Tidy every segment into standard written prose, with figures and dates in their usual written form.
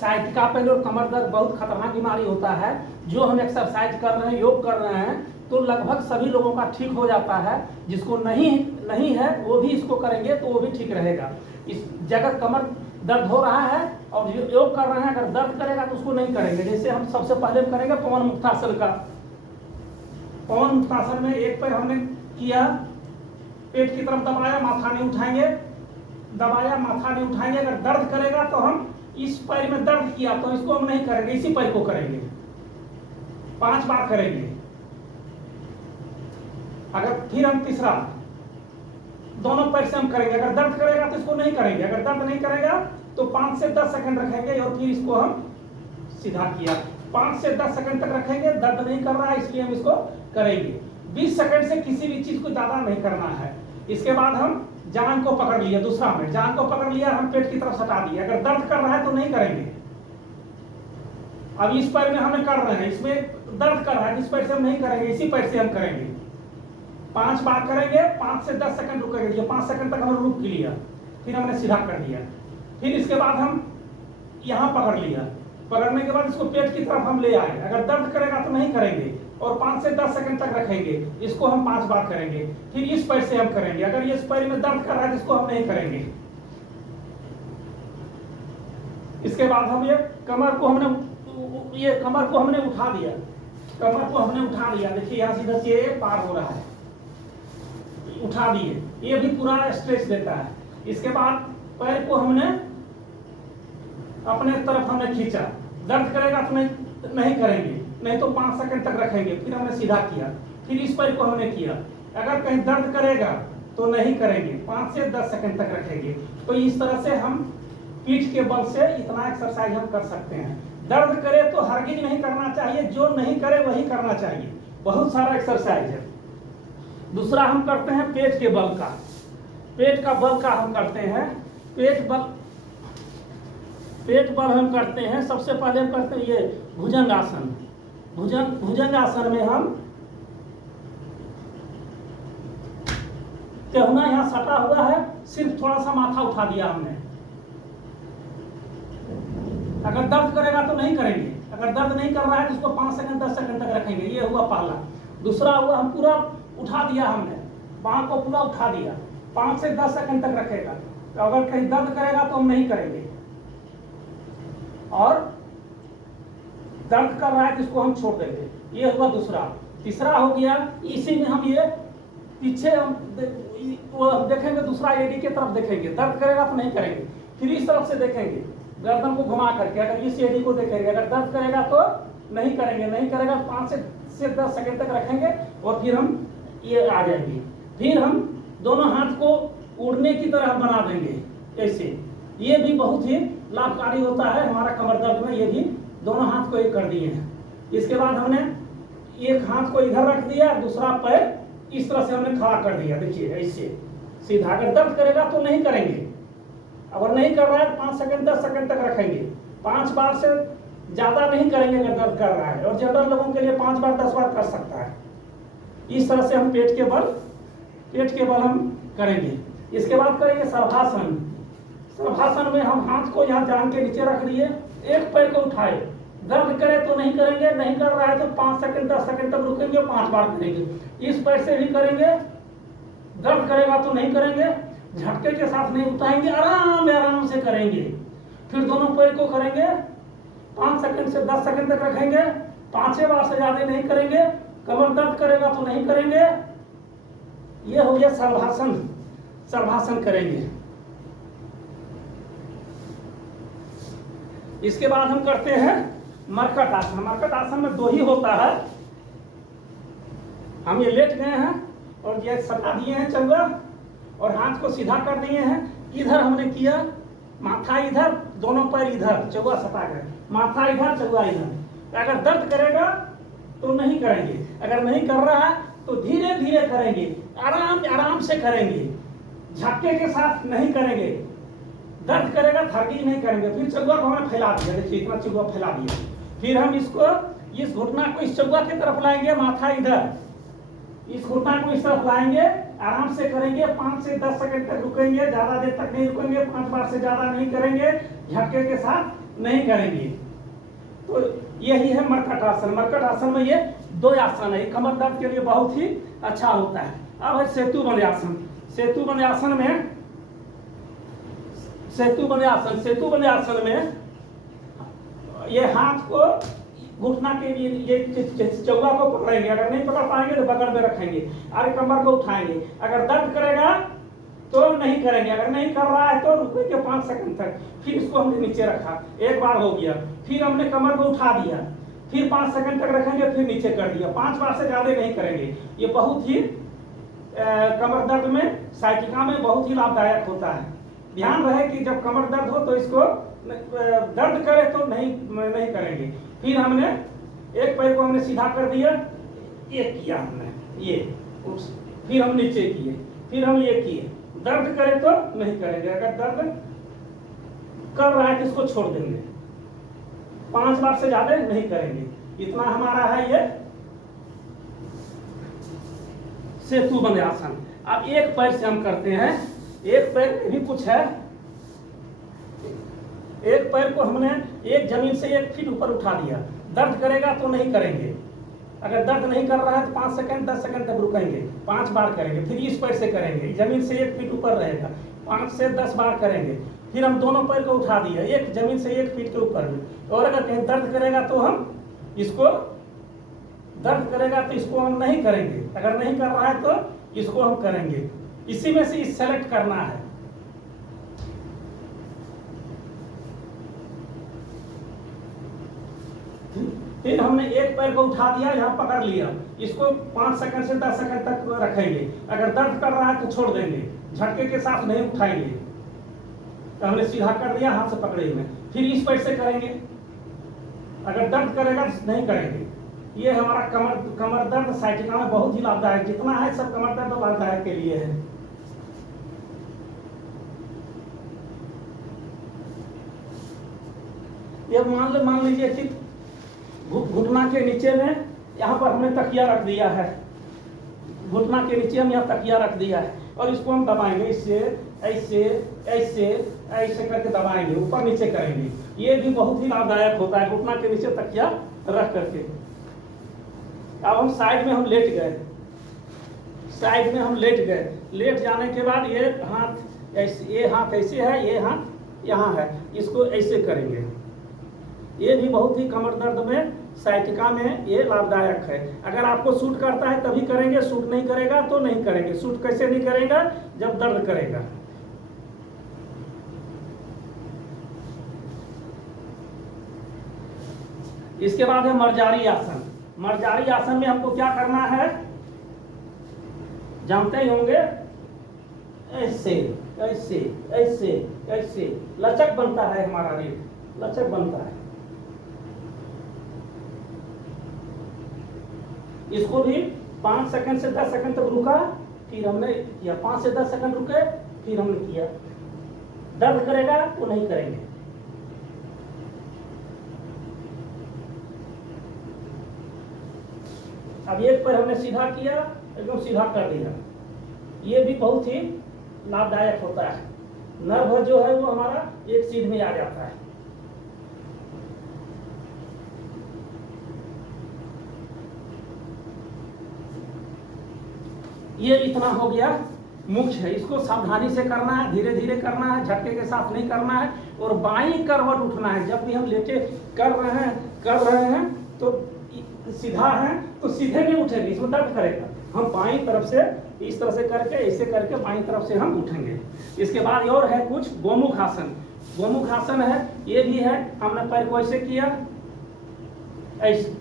Sciatica pain और कमर दर्द बहुत खतरनाक बीमारी होता है। जो हम एक्सरसाइज कर रहे हैं, योग कर रहे हैं, तो लगभग सभी लोगों का ठीक हो जाता है। जिसको नहीं है वो भी इसको करेंगे तो वो भी ठीक रहेगा। इस जगह कमर दर्द हो रहा है और योग कर रहे हैं, अगर दर्द करेगा तो उसको नहीं करेंगे। जैसे हम सबसे पहले करेंगे पवन मुक्तासन का। पवन मुक्तासन में एक पैर हमने किया, पेट की तरफ दबाया, माथा नहीं उठाएंगे, दबाया, माथा नहीं उठाएंगे। अगर दर्द करेगा तो हम इस पैर में दर्द किया तो इसको हम नहीं करेंगे, इसी पैर को करेंगे। 5 बार करेंगे। अगर फिर हम तीसरा दोनों पैर से हम करेंगे। अगर दर्द करेगा तो इसको नहीं करेंगे, अगर दर्द नहीं करेगा तो 5 से 10 सेकंड रखेंगे और फिर इसको हम सीधा किया। 5 से 10 सेकंड तक रखेंगे। दर्द नहीं कर रहा है इसलिए हम इसको करेंगे। 20 सेकंड से किसी भी चीज को ज्यादा नहीं करना है। इसके बाद हम जांघ को पकड़ लिया, दूसरा में जांघ को पकड़ लिया, हम पेट की तरफ सटा दिया। अगर दर्द कर रहा है तो नहीं करेंगे। अब इस पैर में हमें कर रहे हैं, इसमें दर्द कर रहा है, इस पैर से हम नहीं करेंगे, इसी पैर से हम करेंगे। 5 बार करेंगे, 5 से 10 सेकंड रुकेंगे। 5 सेकंड तक हमने रुक लिया, फिर हमने सीधा कर दिया। फिर इसके बाद हम यहाँ पकड़ लिया, पकड़ने के बाद इसको पेट की तरफ हम ले आए। अगर दर्द करेगा तो नहीं करेंगे और 5 से 10 सेकंड तक रखेंगे। इसको हम 5 बार करेंगे। फिर इस पैर से हम करेंगे। अगर इस पैर में दर्द कर रहा है तो इसको हम नहीं करेंगे। इसके बाद हम ये कमर को हमने उठा दिया, कमर को हमने उठा दिया। देखिए यहाँ सीधा से पार हो रहा है, उठा दिए। ये भी पूरा स्ट्रेच देता है। इसके बाद पैर को हमने अपने तरफ हमने खींचा। दर्द करेगा तो नहीं करेंगे, नहीं तो 5 सेकंड तक रखेंगे। फिर हमने सीधा किया, फिर इस पैर को हमने किया। अगर कहीं दर्द करेगा तो नहीं करेंगे, 5 से 10 सेकंड तक रखेंगे। तो इस तरह से हम पीठ के बल से इतना एक्सरसाइज हम कर सकते हैं। दर्द करे तो हरगिज नहीं करना चाहिए, जो नहीं करे वही करना चाहिए। बहुत सारा एक्सरसाइज है। दूसरा हम करते हैं पेट के बल का। पेट का बल का हम करते हैं, पेट बल हम करते हैं। सबसे पहले हम करते हैं ये भुजंगासन। भुजंगासन में हम कहना यहाँ सटा हुआ है, सिर्फ थोड़ा सा माथा उठा दिया हमने। अगर दर्द करेगा तो नहीं करेंगे, अगर दर्द नहीं कर रहा है तो इसको 5 सेकंड 10 सेकंड तक रखेंगे। ये हुआ पहला। दूसरा हुआ हम पूरा उठा दिया, हमने बांह को पूरा उठा दिया, 5 से 10 सेकंड तक रखेगा। तो अगर कहीं दर्द करेगा तो हम नहीं करेंगे। और दर्द कर रहा है तो इसको हम छोड़ देंगे। ये हुआ दूसरा। तीसरा हो गया, इसी में हम ये पीछे हम देखेंगे, दूसरा एडी की तरफ देखेंगे। दर्द करेगा तो नहीं करेंगे। फिर इस तरफ से देखेंगे, गर्दन को घुमा करके। अगर इस एडी को देखेंगे, अगर दर्द करेगा तो नहीं करेंगे, नहीं करेगा तो 5 से 10 सेकंड तक रखेंगे और फिर हम ये आ जाएंगे। फिर हम दोनों हाथ को उड़ने की तरह बना देंगे ऐसे। ये भी बहुत ही लाभकारी होता है हमारा कमर दर्द में। ये भी दोनों हाथ को एक कर दिए हैं। इसके बाद हमने एक हाथ को इधर रख दिया, दूसरा पैर इस तरह से हमने खड़ा कर दिया। देखिए ऐसे सीधा। अगर दर्द करेगा तो नहीं करेंगे, अगर नहीं कर रहा है 5 सेकंड 10 सेकंड तक रखेंगे। 5 बार से ज्यादा नहीं करेंगे अगर दर्द कर रहा है। और जनरल लोगों के लिए 5 बार 10 बार कर सकता है। इस तरह से हम पेट के बल हम करेंगे। इसके बाद करेंगे सर्वासन। सर्वासन में हम हाथ को यहाँ जांघ के नीचे रख दिए, एक पैर को उठाए। दर्द करे तो नहीं करेंगे, नहीं कर रहा है तो 5 सेकंड 10 सेकंड तक रुकेंगे, 5 बार करेंगे। इस पैर से भी करेंगे। दर्द करेगा तो नहीं करेंगे, झटके के साथ नहीं उठाएंगे, आराम से करेंगे। फिर दोनों पैर को करेंगे, 5 सेकंड से 10 सेकंड तक रखेंगे। 5 बार से ज्यादा नहीं करेंगे। कमर दर्द करेगा तो नहीं करेंगे। ये हो गया सर्वासन। सर्वासन करेंगे। इसके बाद हम करते हैं मरकट आसन। मरकट आसन में 2 ही होता है। हम ये लेट गए हैं और ये सटा दिए हैं चौगा और हाथ को सीधा कर दिए हैं। इधर हमने किया, माथा इधर, दोनों पैर इधर, चौगा सटा गए, माथा इधर, चौगा इधर। अगर दर्द करेगा तो नहीं करेंगे, अगर नहीं कर रहा है तो धीरे धीरे करेंगे, आराम से करेंगे, झटके के साथ नहीं करेंगे। दर्द करेगा थरकी नहीं करेंगे। फिर चौगा को हमने फैला दिया, देखिए इतना चौगा फैला दिया। फिर हम इसको, इस घुटना को इस चौगा की तरफ लाएंगे, माथा इधर, इस घुटना को इस तरफ लाएंगे, आराम से करेंगे। 5 से 10 सेकंड तक रुकेंगे, ज्यादा देर तक नहीं रुकेंगे। 5 बार से ज्यादा नहीं करेंगे, झटके के साथ नहीं करेंगे। तो यही है मरकट आसन। मरकट आसन में ये 2 आसन है, कमर दर्द के लिए बहुत ही अच्छा होता है। अब है सेतु बंद आसन। सेतु बंद आसन में ये हाथ को घुटना के लिए ये चौवा को पकड़ेंगे, अगर नहीं पकड़ पाएंगे तो बगल में रखेंगे, आगे कमर को उठाएंगे। अगर दर्द करेगा तो नहीं करेंगे, अगर नहीं कर रहा है तो रुकेंगे 5 सेकंड तक। फिर इसको हमने नीचे रखा, एक बार हो गया, फिर हमने कमर को उठा दिया, फिर 5 सेकंड तक रखेंगे, फिर नीचे कर दिया। 5 बार से ज्यादा नहीं करेंगे। ये बहुत ही कमर दर्द में, साइटिका में बहुत ही लाभदायक होता है। ध्यान रहे कि जब कमर दर्द हो तो इसको दर्द करे तो नहीं करेंगे। फिर हमने एक पैर को हमने सीधा कर दिया, ये किया हमने, ये फिर हम नीचे किए, फिर हम ये किए। दर्द करे तो नहीं करेंगे, अगर दर्द कर रहा है तो इसको छोड़ देंगे। 5 बार से ज्यादा नहीं करेंगे। इतना हमारा है ये सेतु बंद आसन। अब एक पैर से हम करते हैं। एक पैर में भी कुछ है। एक पैर को हमने एक जमीन से 1 फीट ऊपर उठा दिया। दर्द करेगा तो नहीं करेंगे, अगर दर्द नहीं कर रहा है तो 5 सेकंड 10 सेकंड तक रुकेंगे, 5 बार करेंगे। फिर इस पैर से करेंगे, जमीन से 1 फीट ऊपर रहेगा, 5 से 10 बार करेंगे। फिर हम दोनों पैर को उठा दिया, एक जमीन से 1 फीट के ऊपर में। और अगर कहीं दर्द करेगा तो हम इसको हम नहीं करेंगे, अगर नहीं कर रहा है तो इसको हम करेंगे। इसी में से सेलेक्ट करना है। फिर हमने एक पैर को उठा दिया, यहाँ पकड़ लिया, इसको 5 सेकंड से 10 सेकंड तक रखेंगे। अगर दर्द कर रहा है तो छोड़ देंगे, झटके के साथ नहीं उठाएंगे। तो हमने सीधा कर दिया, हाथ से पकड़े हुए। फिर इस पैर से करेंगे, अगर दर्द करेगा तो नहीं करेंगे। ये हमारा कमर दर्द साइटिका में बहुत ही लाभदायक, जितना है सब कमर दर्द लाभदायक के लिए है। ये मान लीजिए कि घुटना के नीचे में यहाँ पर हमने तकिया रख दिया है, घुटना के नीचे हम यहाँ तकिया रख दिया है, और इसको हम दबाएंगे, इससे ऐसे ऐसे ऐसे करके दबाएंगे, ऊपर नीचे करेंगे। ये भी बहुत ही लाभदायक होता है, घुटना के नीचे तकिया रख करके। अब हम साइड में हम लेट गए, लेट जाने के बाद ये हाथ ऐसे, ये हाथ ऐसे है, ये हाथ यहाँ है, इसको ऐसे करेंगे। ये भी बहुत ही कमर दर्द में, साइटिका में ये लाभदायक है। अगर आपको सूट करता है तभी करेंगे, सूट नहीं करेगा तो नहीं करेंगे। सूट कैसे नहीं करेगा? जब दर्द करेगा। इसके बाद है मर्जारी आसन। मर्जारी आसन में हमको क्या करना है जानते ही होंगे, ऐसे ऐसे ऐसे ऐसे लचक बनता है, हमारा रीढ़ लचक बनता है। इसको भी 5 सेकंड से 10 सेकंड तक रुका, फिर हमने किया, 5 से 10 सेकंड रुके, फिर हमने किया। दर्द करेगा तो नहीं करेंगे। अब एक पैर हमने सीधा किया, एकदम सीधा कर दिया। ये भी बहुत ही लाभदायक होता है। नर्व जो है वो हमारा एक सीध में आ जाता है। ये इतना हो गया मुख्य है। इसको सावधानी से करना है, धीरे धीरे करना है, झटके के साथ नहीं करना है। और बाईं करवट उठना है। जब भी हम लेटे कर रहे हैं तो सीधा है तो सीधे नहीं उठेंगे, इसमें दर्द करेगा। हम बाईं तरफ से इस तरह से करके, ऐसे करके बाईं तरफ से हम उठेंगे। इसके बाद और है कुछ गोमुख आसन। गोमुख आसन है, ये भी है। हमने पैर को ऐसे किया, ऐसे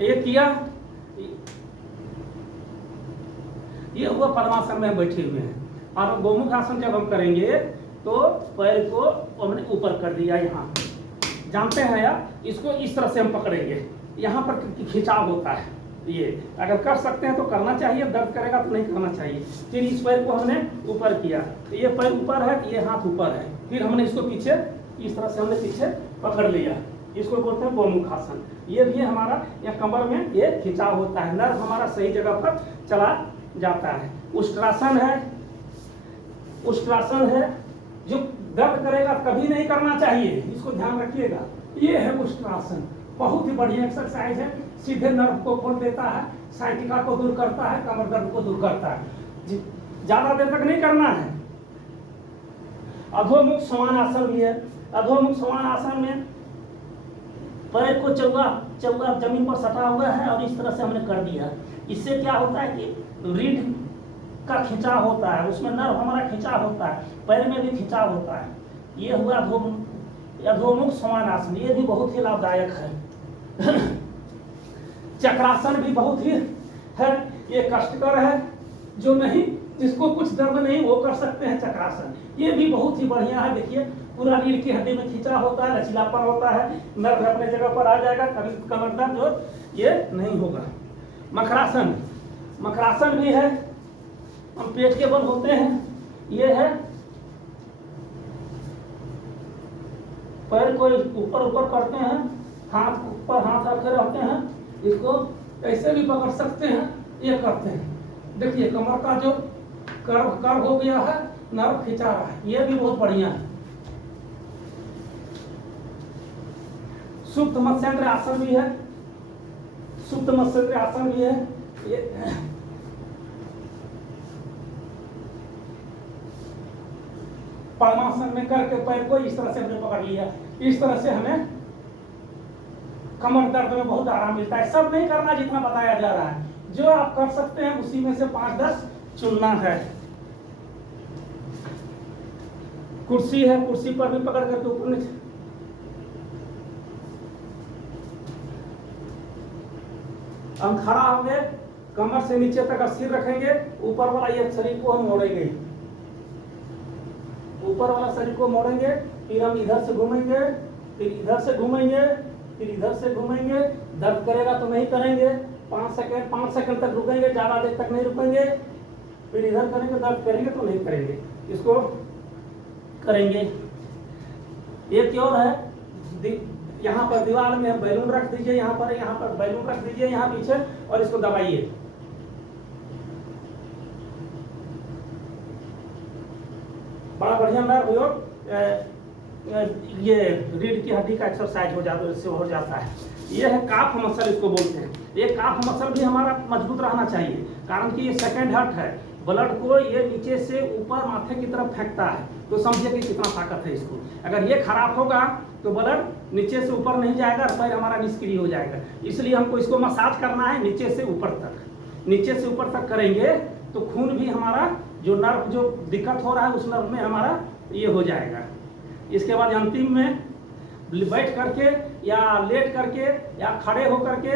ये किया, ये हुआ पद्मासन में हम बैठे हुए हैं। और गोमुख आसन जब हम करेंगे तो पैर को हमने ऊपर कर दिया, यहाँ जानते हैं यार, इसको इस तरह से हम पकड़ेंगे, यहाँ पर खिंचाव होता है। ये अगर कर सकते हैं तो करना चाहिए, दर्द करेगा तो नहीं करना चाहिए। फिर इस पैर को हमने ऊपर किया, तो ये पैर ऊपर है, ये हाथ ऊपर है। फिर हमने इसको पीछे इस तरह से हमने पीछे पकड़ लिया, इसको बोलते हैं गोमुख आसन। ये भी हमारा या कमर में ये खिंचाव होता है, नर्व हमारा सही जगह पर चला जाता है। उष्ट्रासन है, उष्ट्रासन है जो दर्द करेगा कभी नहीं करना चाहिए, इसको ध्यान रखिएगा। ये है उष्ट्रासन, बहुत ही बढ़िया एक्सरसाइज है, सीधे नर्व को खोल देता है, साइटिका को दूर करता है, कमर दर्द को दूर करता है। ज्यादा देर तक नहीं करना है। अधोमुख समानासन भी है। अधोमुख समानासन में पैर को चौगा जमीन पर सटा हुआ है और इस तरह से हमने कर दिया। इससे क्या होता है कि रीढ़ का खिंचाव होता है, उसमें नर्व हमारा खिंचाव होता है, पैर में भी खिंचाव होता है। ये हुआ अधोमुख समानासन, ये भी बहुत ही लाभदायक है। चक्रासन भी बहुत ही है, ये कष्टकर है, जो नहीं जिसको कुछ दर्द नहीं वो कर सकते हैं चक्रासन। ये भी बहुत ही बढ़िया है। देखिए पूरा रीढ़ की हड्डी में खिंचाव होता है, लचीलापन होता है, नर्व अपने जगह पर आ जाएगा, कभी कमर दर्द जो ये नहीं होगा। मकरासन, मकरासन भी है, हम पेट के बल होते हैं। ये है पैर को ऊपर ऊपर करते हैं, हाथ ऊपर हाथ रखे रहते हैं, इसको ऐसे भी पकड़ सकते हैं, ये करते हैं। देखिए कमर का जो कर्व हो गया है, नर्व खिंचा रहा है, ये भी बहुत बढ़िया है। सुप्त मत्स्येंद्र आसन भी है, सुप्त मत्स्येंद्र आसन भी है। ये पद्मासन में करके पैर को इस तरह से हमने पकड़ लिया, इस तरह से हमें कमर दर्द में बहुत आराम मिलता है। सब नहीं करना जितना बताया जा रहा है, जो आप कर सकते हैं उसी में से 5-10 चुनना है। कुर्सी है, कुर्सी पर भी पकड़ करके ऊपर नीचे, हम खड़ा होंगे, कमर से नीचे तक सिर रखेंगे, ऊपर वाला ये शरीर को हम मोड़ेंगे, ऊपर वाला शरीर को मोड़ेंगे, फिर हम इधर से घूमेंगे, फिर इधर से घूमेंगे, फिर इधर से घूमेंगे। दर्द करेगा तो नहीं करेंगे, 5 सेकंड तक रुकेंगे, ज्यादा देर तक नहीं रुकेंगे, फिर इधर करेंगे, दर्द करेंगे तो नहीं करेंगे, इसको करेंगे। एक और है, यहाँ पर दीवार में बैलून रख दीजिए, यहाँ पर बैलून रख दीजिए यहाँ पीछे, और इसको दबाइए। बड़ा बढ़िया नर्व ये रीढ़ की हड्डी का एक्सरसाइज हो जाता है। ये है काफ मसल, इसको बोलते हैं। ये काफ मसल भी हमारा मजबूत रहना चाहिए, कारण कि ये सेकंड हार्ट है, ब्लड को ये नीचे से ऊपर माथे की तरफ फेंकता है, तो समझिए कि कितना ताकत है इसको। अगर ये खराब होगा तो ब्लड नीचे से ऊपर नहीं जाएगा, पैर हमारा निष्क्रिय हो जाएगा। इसलिए हमको इसको मसाज करना है नीचे से ऊपर तक। नीचे से ऊपर तक करेंगे तो खून भी हमारा जो नर्व जो दिक्कत हो रहा है उस नर्व में हमारा ये हो जाएगा। इसके बाद अंतिम में बैठ करके या लेट करके या खड़े होकर के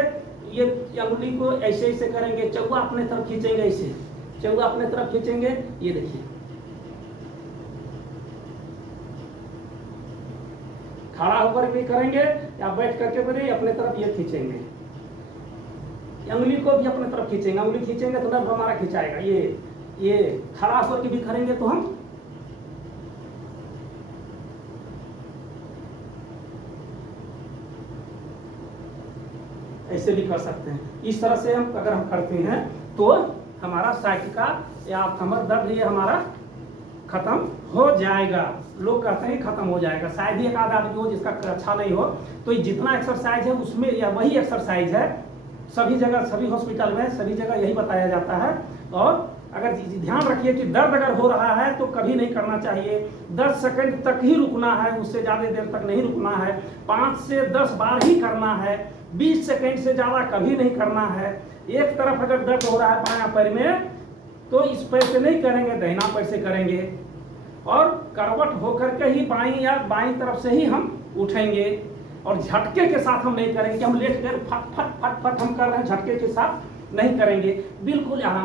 ये अंगुली को ऐसे ऐसे करेंगे, चौवा अपने तरफ खींचेंगे, ऐसे चौवा अपने तरफ खींचेंगे। ये देखिए खड़ा होकर भी करेंगे या बैठ करके भी अपने तरफ ये खींचेंगे, अंगुली को भी अपने तरफ खींचेंगे। अंगुली खींचेंगे तो नर्व हमारा खिंचाएगा। ये खड़ा होकर के भी करेंगे तो हम ऐसे भी कर सकते हैं। इस तरह से हम अगर हम करते हैं तो हमारा साइटिका या कमर दर्द ये हमारा खत्म हो जाएगा। लोग कहते हैं खत्म हो जाएगा, शायद ही एक आध आदमी हो जिसका अच्छा नहीं हो। तो ये जितना एक्सरसाइज है उसमें या वही एक्सरसाइज है, सभी जगह सभी हॉस्पिटल में सभी जगह यही बताया जाता है। और अगर ध्यान रखिए कि दर्द अगर हो रहा है तो कभी नहीं करना चाहिए, 10 सेकंड तक ही रुकना है, उससे ज़्यादा देर तक नहीं रुकना है, 5 से 10 बार ही करना है, 20 सेकंड से ज़्यादा कभी नहीं करना है। एक तरफ अगर दर्द हो रहा है बायां पैर में तो इस पैर से नहीं करेंगे, दाहिना पैर से करेंगे, और करवट होकर के ही बाईं या बाईं तरफ से ही हम उठेंगे। और झटके के साथ हम नहीं करेंगे कि हम लेट कर फट फट फट फट हम कर रहे हैं, झटके के साथ नहीं करेंगे, बिल्कुल आराम से।